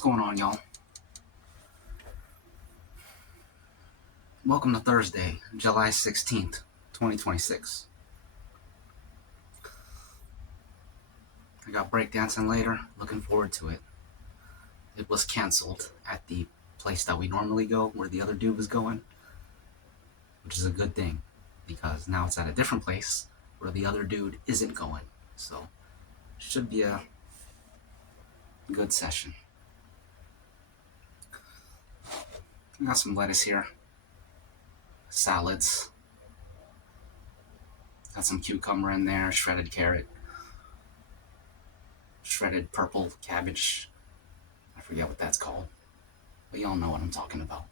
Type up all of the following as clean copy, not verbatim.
What's going on, y'all? Welcome to Thursday, July 16th, 2026. I got breakdancing later. Looking forward to it. It was canceled at the place that we normally go, where the other dude was going, which is a good thing, because now it's at a different place where the other dude isn't going. So, should be a good session. I got some lettuce here. Salads. Got some cucumber in there, shredded carrot, shredded purple cabbage. I forget what that's called. But y'all know what I'm talking about.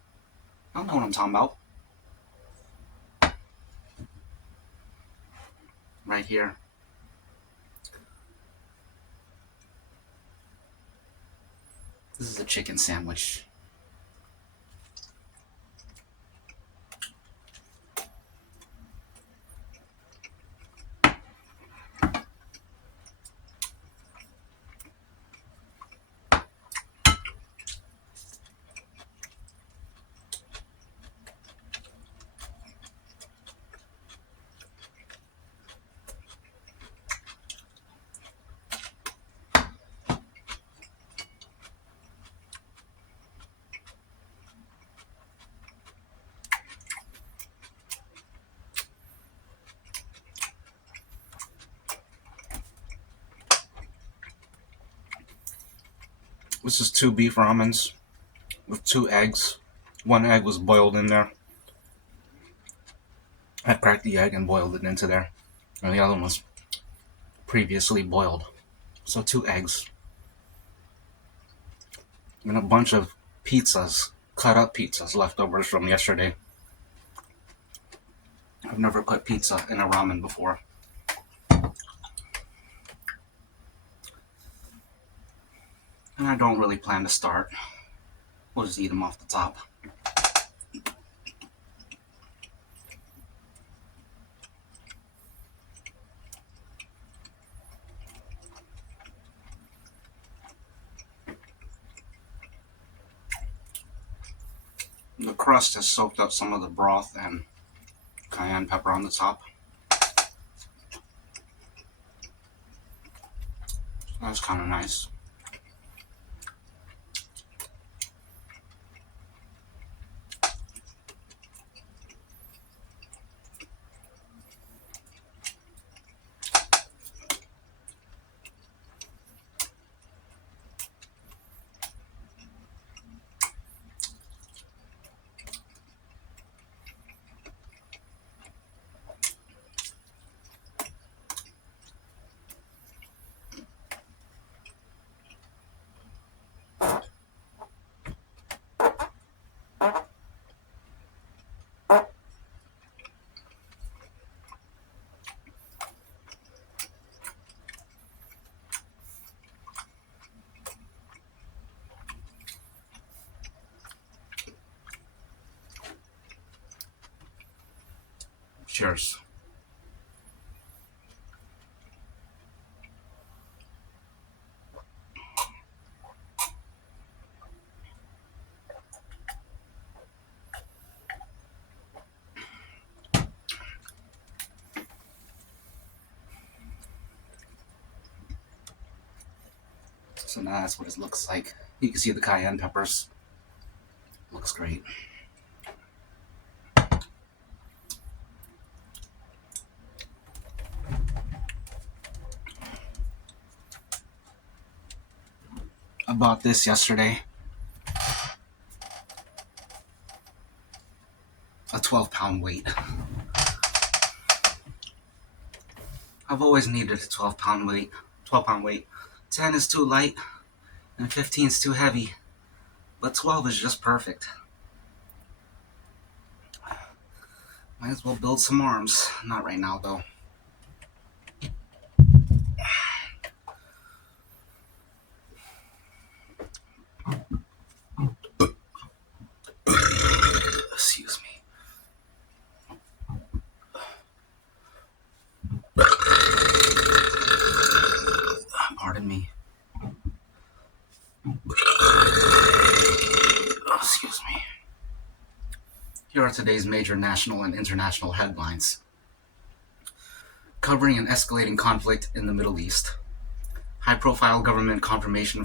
Y'all know what I'm talking about. Right here. This is a chicken sandwich. This is 2 beef ramens with 2 eggs. 1 egg was boiled in there. I cracked the egg and boiled it into there. And the other one was previously boiled. So 2 eggs. And a bunch of pizzas, cut up pizzas, leftovers from yesterday. I've never put pizza in a ramen before. And I don't really plan to start. We'll just eat them off the top. The crust has soaked up some of the broth and cayenne pepper on the top. That's kind of nice. Cheers. So now that's what it looks like. You can see the cayenne peppers. Looks great. I bought this yesterday. A 12-pound weight. I've always needed a 12-pound weight. 12-pound weight. 10 is too light, and 15 is too heavy. But 12 is just perfect. Might as well build some arms. Not right now, though. Excuse me. Pardon me. Here are today's major national and international headlines. Covering an escalating conflict in the Middle East. High-profile government confirmation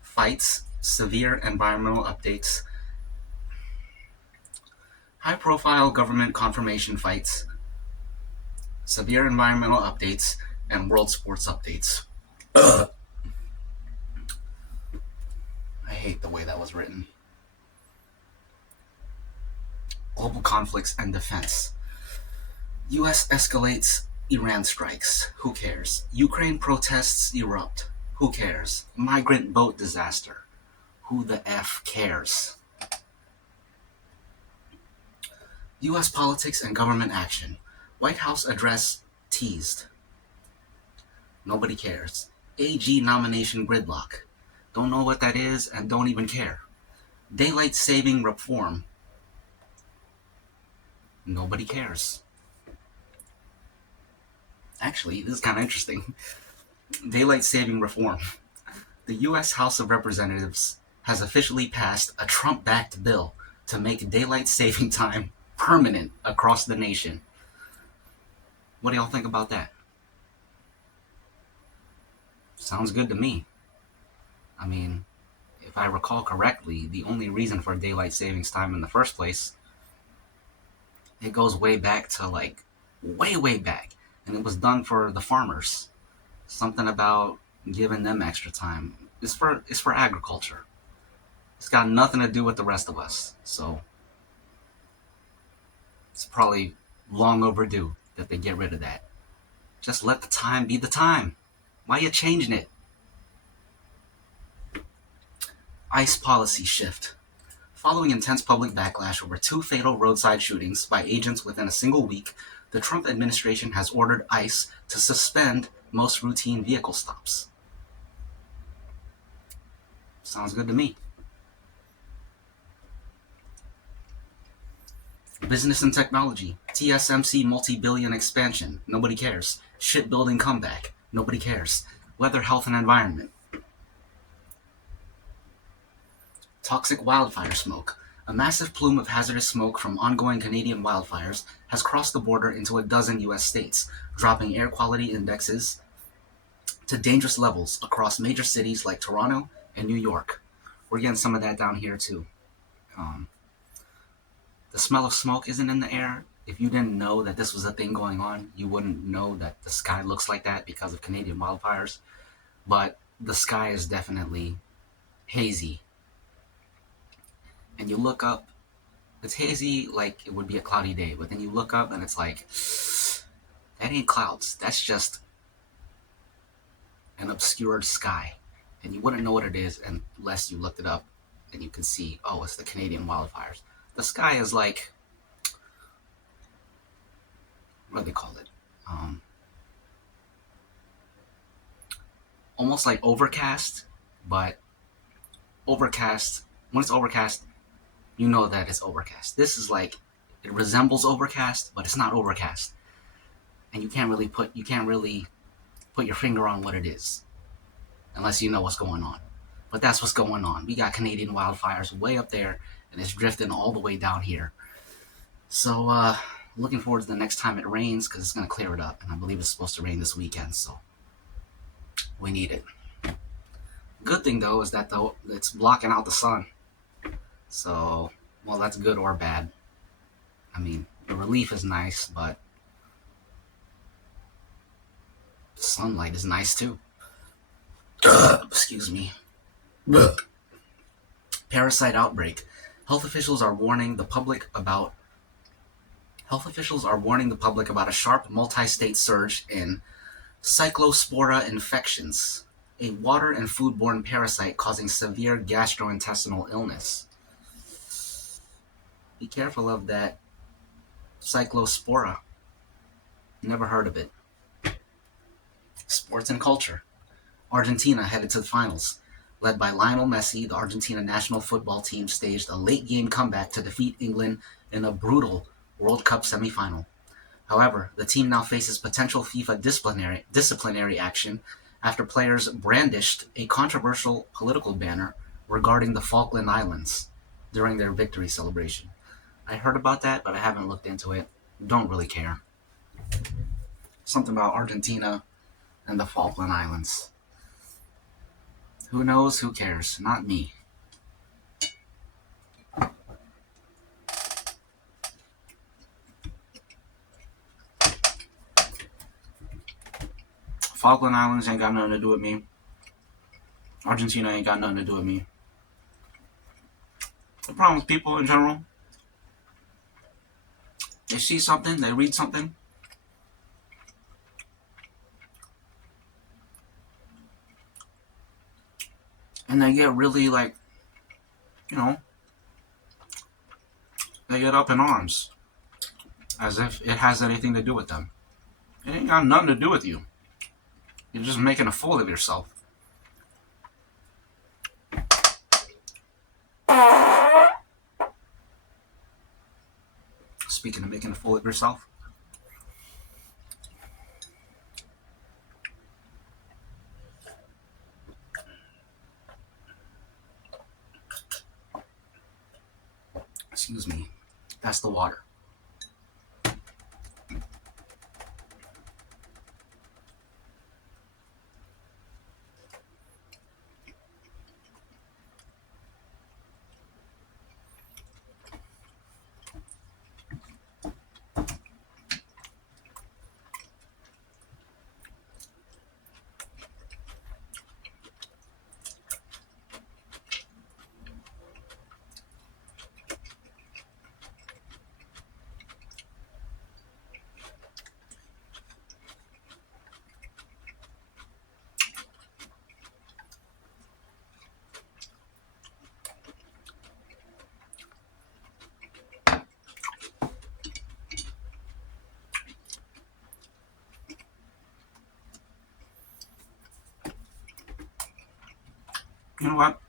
fights, severe environmental updates. High-profile government confirmation fights, severe environmental updates, and world sports updates. I hate the way that was written. Global conflicts and defense. U.S. escalates, Iran strikes. Who cares? Ukraine protests erupt. Who cares? Migrant boat disaster. Who the F cares? U.S. politics and government action. White House address teased. Nobody cares. AG nomination gridlock. Don't know what that is and don't even care. Daylight saving reform. Nobody cares. Actually, this is kind of interesting. Daylight saving reform. The U.S. House of Representatives has officially passed a Trump-backed bill to make daylight saving time permanent across the nation. What do y'all think about that? Sounds good to me. I mean, if I recall correctly, the only reason for daylight savings time in the first place, it goes way back to way back. And it was done for the farmers. Something about giving them extra time. It's for agriculture. It's got nothing to do with the rest of us. So it's probably long overdue that they get rid of that. Just let the time be the time. Why are you changing it? ICE policy shift. Following intense public backlash over 2 fatal roadside shootings by agents within a single week, the Trump administration has ordered ICE to suspend most routine vehicle stops. Sounds good to me. Business and technology. TSMC multi-billion expansion. Nobody cares. Shipbuilding comeback. Nobody cares. Weather, health, and environment. Toxic wildfire smoke. A massive plume of hazardous smoke from ongoing Canadian wildfires has crossed the border into a dozen U.S. states, dropping air quality indexes to dangerous levels across major cities like Toronto and New York. We're getting some of that down here too. The smell of smoke isn't in the air. If you didn't know that this was a thing going on, you wouldn't know that the sky looks like that because of Canadian wildfires. But the sky is definitely hazy. And you look up, it's hazy like it would be a cloudy day, but then you look up and it's like, that ain't clouds, that's just an obscured sky. And you wouldn't know what it is unless you looked it up and you can see, oh, it's the Canadian wildfires. The sky is like, what do they call it? Almost like overcast, but overcast, when it's overcast, you know that it's overcast. This is like, it resembles overcast, but it's not overcast. And you can't really put your finger on what it is, unless you know what's going on. But that's what's going on. We got Canadian wildfires way up there, and it's drifting all the way down here. So, looking forward to the next time it rains, because it's going to clear it up. And I believe it's supposed to rain this weekend, so we need it. Good thing, though, is that it's blocking out the sun. So, well, that's good or bad. I mean, the relief is nice, but the sunlight is nice too. Excuse me. Parasite outbreak. Health officials are warning the public about a sharp multi-state surge in Cyclospora infections, a water and foodborne parasite causing severe gastrointestinal illness. Be careful of that Cyclospora. Never heard of it. Sports and culture. Argentina headed to the finals. Led by Lionel Messi, the Argentina national football team staged a late-game comeback to defeat England in a brutal World Cup semifinal. However, the team now faces potential FIFA disciplinary action after players brandished a controversial political banner regarding the Falkland Islands. during their victory celebration. I heard about that, but I haven't looked into it. Don't really care. Something about Argentina and the Falkland Islands. Who knows? Who cares? Not me. Falkland Islands ain't got nothing to do with me. Argentina ain't got nothing to do with me. The problem with people in general, they see something, they read something, and they get really like, you know, they get up in arms as if it has anything to do with them. It ain't got nothing to do with you. You're just making a fool of yourself. Speaking of making a fool of yourself, excuse me, that's the water. You know what?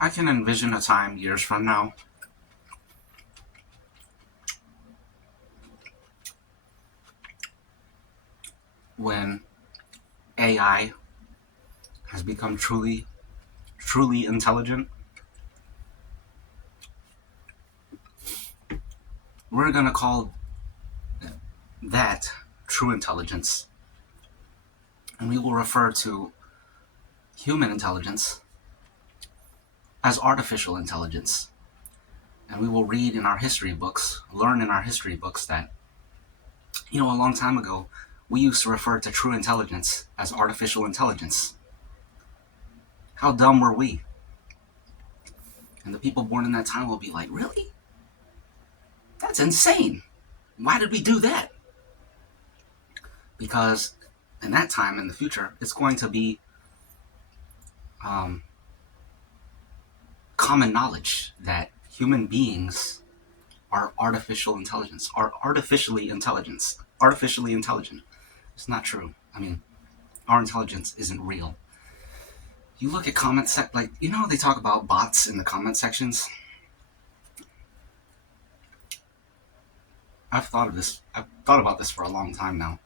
I can envision a time years from now when AI has become truly intelligent. We're gonna call that true intelligence. And we will refer to human intelligence as artificial intelligence. And we will read in our history books, learn in our history books that, a long time ago, we used to refer to true intelligence as artificial intelligence. How dumb were we? And the people born in that time will be like, really? That's insane. Why did we do that? Because in that time, in the future, it's going to be common knowledge that human beings are artificial intelligence, are artificially intelligent. It's not true. I mean, our intelligence isn't real. You look at comments, they talk about bots in the comment sections. I've thought about this for a long time now.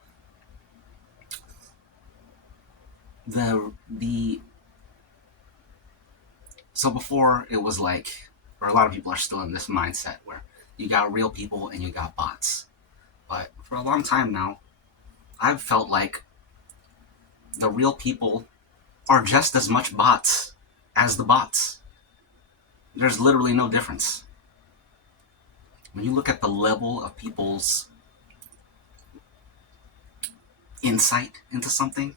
So before it was like, or a lot of people are still in this mindset where you got real people and you got bots. But for a long time now, I've felt like the real people are just as much bots as the bots. There's literally no difference. When you look at the level of people's insight into something,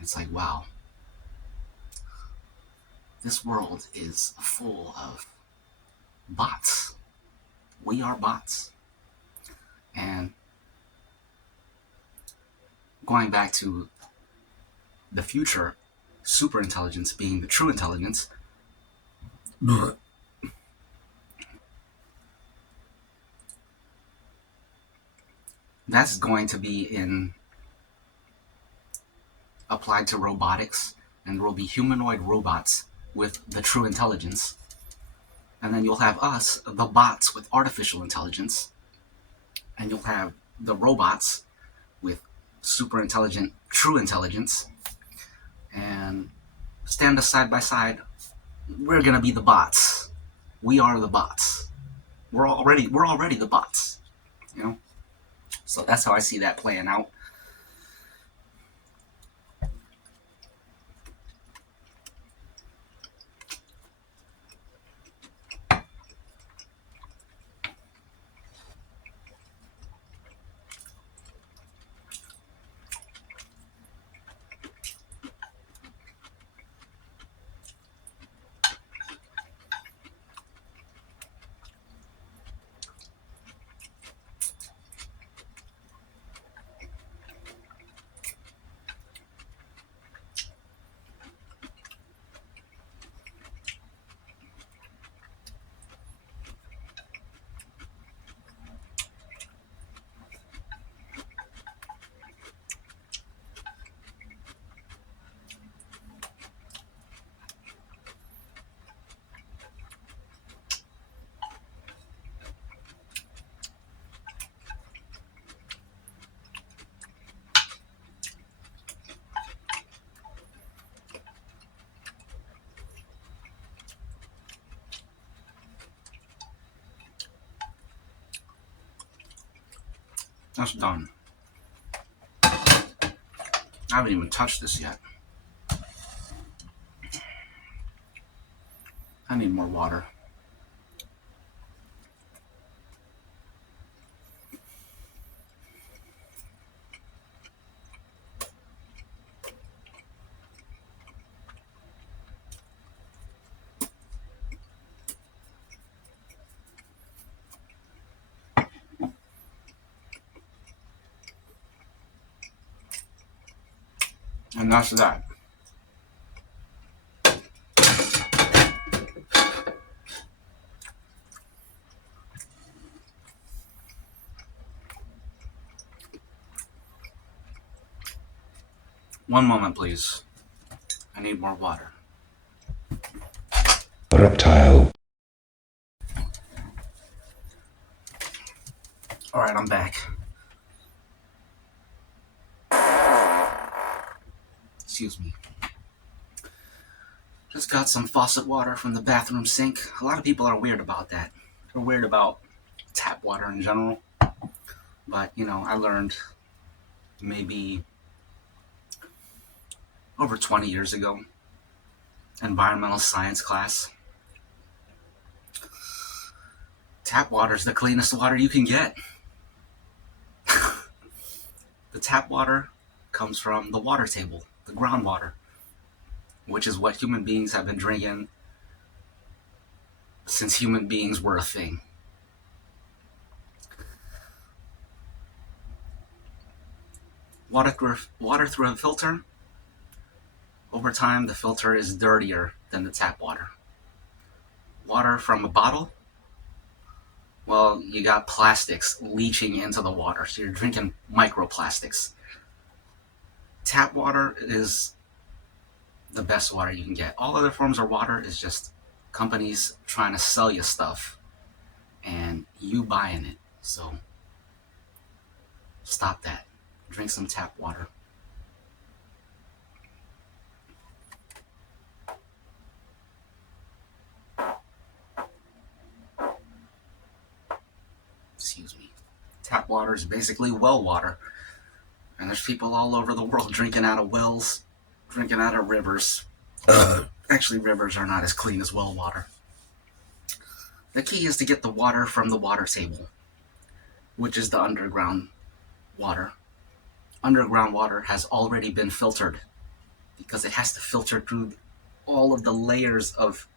it's like, wow, this world is full of bots. We are bots. And going back to the future, superintelligence being the true intelligence, that's going to be applied to robotics, and there will be humanoid robots with the true intelligence. And then you'll have us, the bots with artificial intelligence, and you'll have the robots with super intelligent true intelligence. and stand us side by side. We're gonna be the bots. We are the bots. We're already the bots. You know. So that's how I see that playing out. That's done. I haven't even touched this yet. I need more water. And that's that. One moment, please. I need more water. Reptile. Alright, I'm back. Excuse me. Just got some faucet water from the bathroom sink. A lot of people are weird about that. They're weird about tap water in general. But, you know, I learned maybe over 20 years ago, environmental science class. Tap water is the cleanest water you can get. The tap water comes from the water table, the groundwater, which is what human beings have been drinking since human beings were a thing. Water through a filter, over time the filter is dirtier than the tap water. Water from a bottle, well, you got plastics leaching into the water, so you're drinking microplastics. Tap water is the best water you can get. All other forms of water is just companies trying to sell you stuff and you buying it. So stop that. Drink some tap water. Excuse me. Tap water is basically well water. And there's people all over the world drinking out of wells, drinking out of rivers. Actually, rivers are not as clean as well water. The key is to get the water from the water table, which is the underground water. Underground water has already been filtered because it has to filter through all of the layers of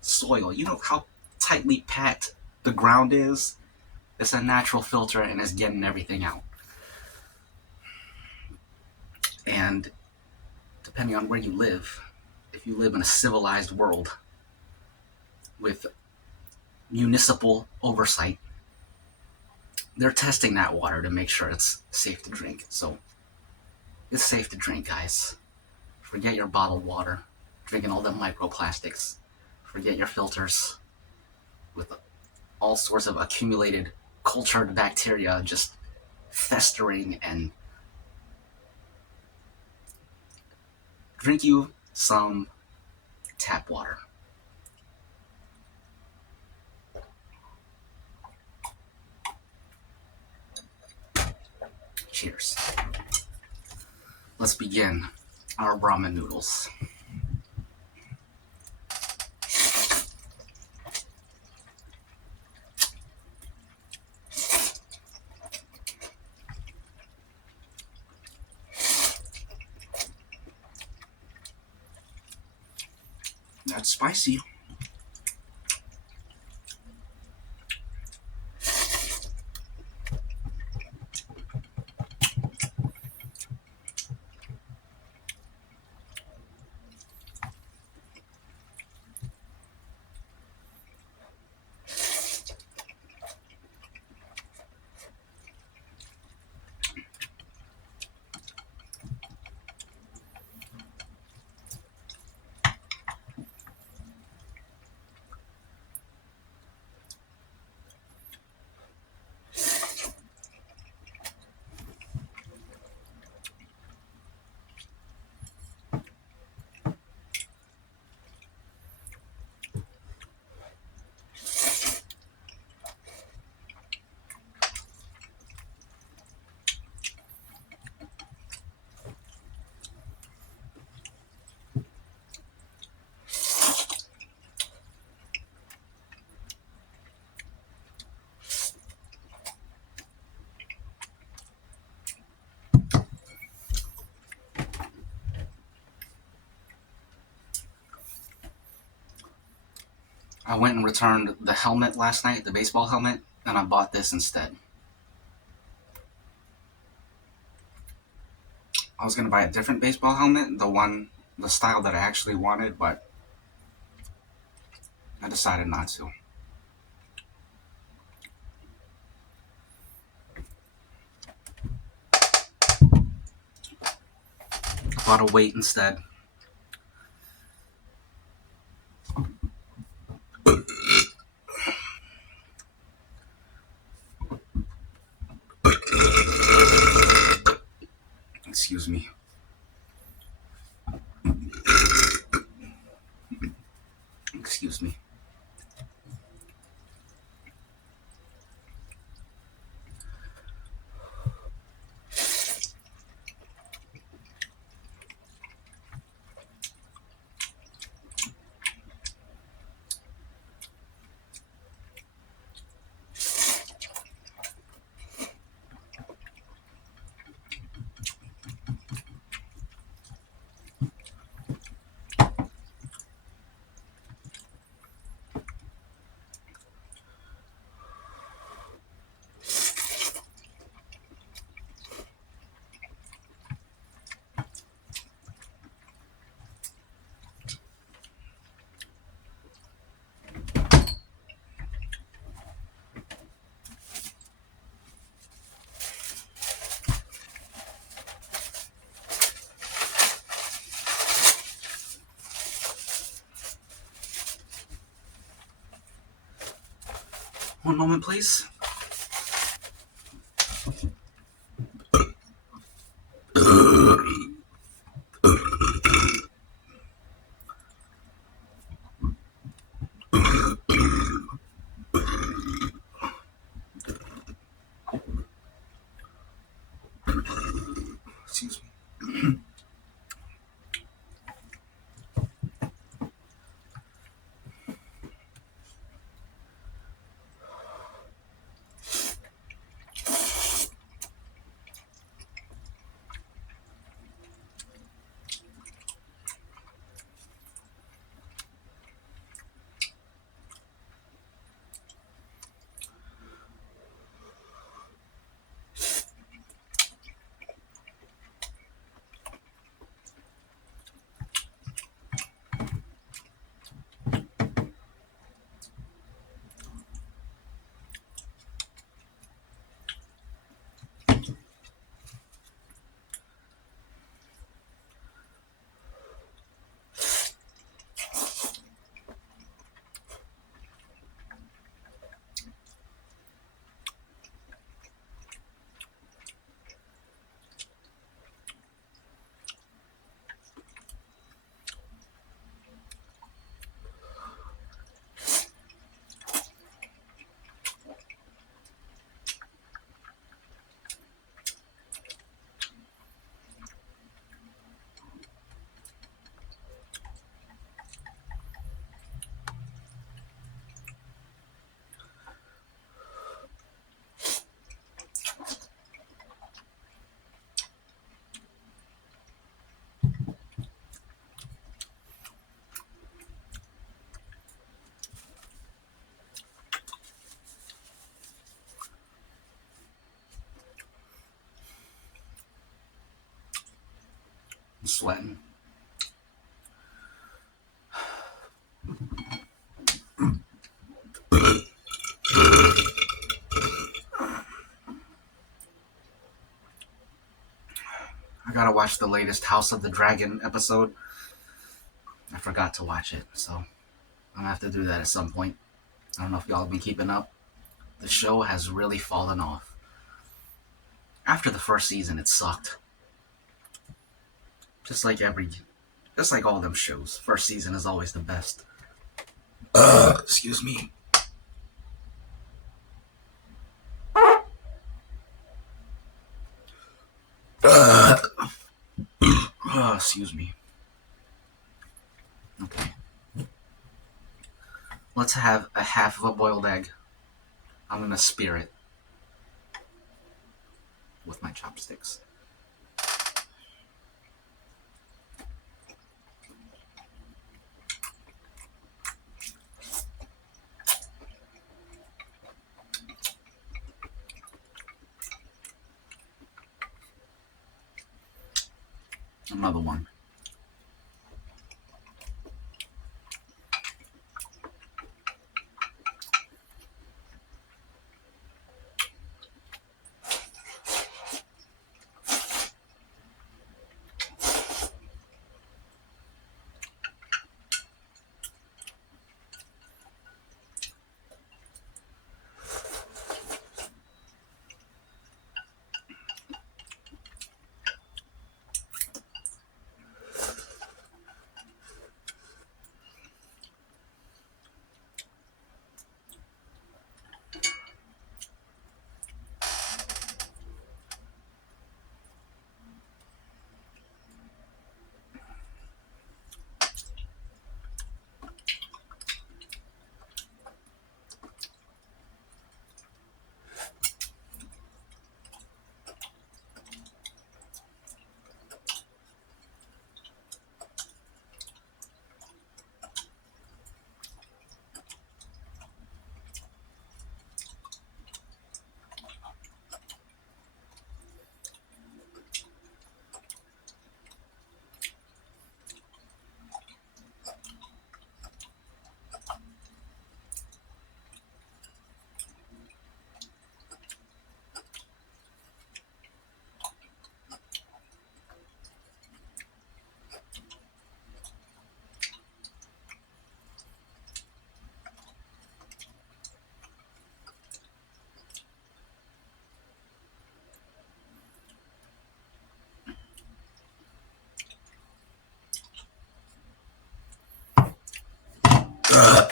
soil. You know how tightly packed the ground is? It's a natural filter and it's getting everything out. And depending on where you live, if you live in a civilized world with municipal oversight, they're testing that water to make sure it's safe to drink. So it's safe to drink, guys. Forget your bottled water, drinking all the microplastics. Forget your filters with all sorts of accumulated cultured bacteria just festering and drink you some tap water. Cheers. Let's begin our ramen noodles. That's spicy. I went and returned the helmet last night, the baseball helmet, and I bought this instead. I was going to buy a different baseball helmet, the style that I actually wanted, but I decided not to. I bought a weight instead. Excuse me. Excuse me. One moment, please. Excuse me. I'm sweating. I gotta watch the latest House of the Dragon episode. I forgot to watch it, so I'm gonna have to do that at some point. I don't know if y'all have been keeping up. The show has really fallen off. After the first season, it sucked. Just like all them shows. First season is always the best. Excuse me. Excuse me. Okay. Let's have a half of a boiled egg. I'm gonna spear it with my chopsticks. Another one.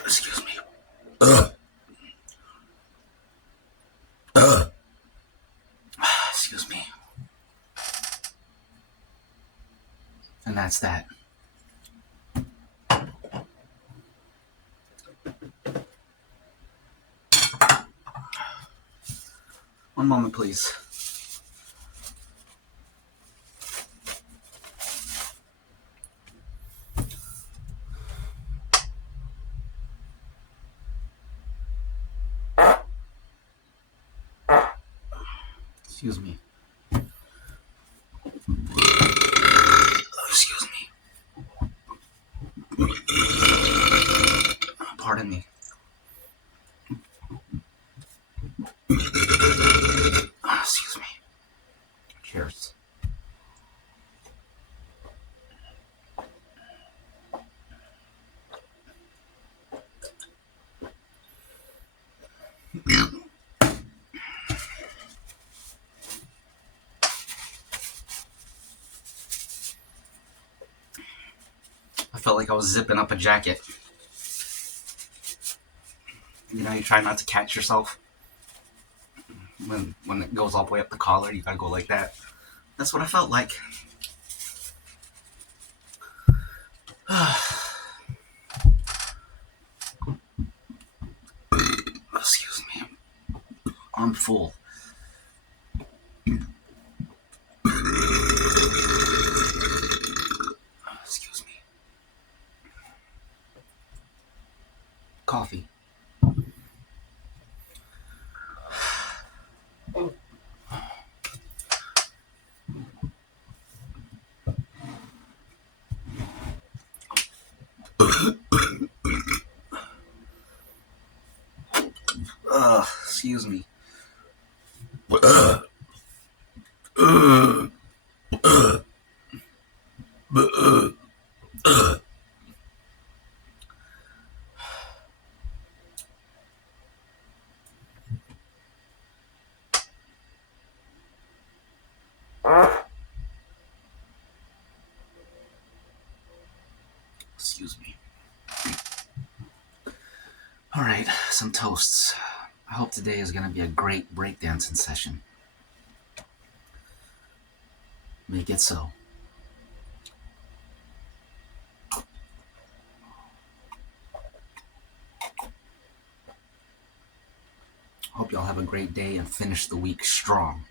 Excuse me. Excuse me. And that's that. One moment, please. Excuse me. Excuse me. Pardon me. Excuse me. Cheers. I felt like I was zipping up a jacket. You know, you try not to catch yourself. When it goes all the way up the collar, you gotta go like that. That's what I felt like. Excuse me. I'm full. Excuse me. Coffee. Excuse me. Excuse me. All right, some toasts. I hope today is going to be a great breakdancing session. Make it so. Hope y'all have a great day and finish the week strong.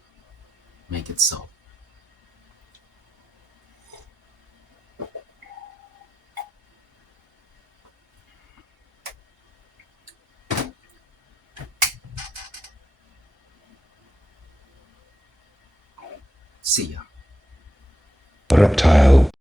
Make it so. See ya. Reptile.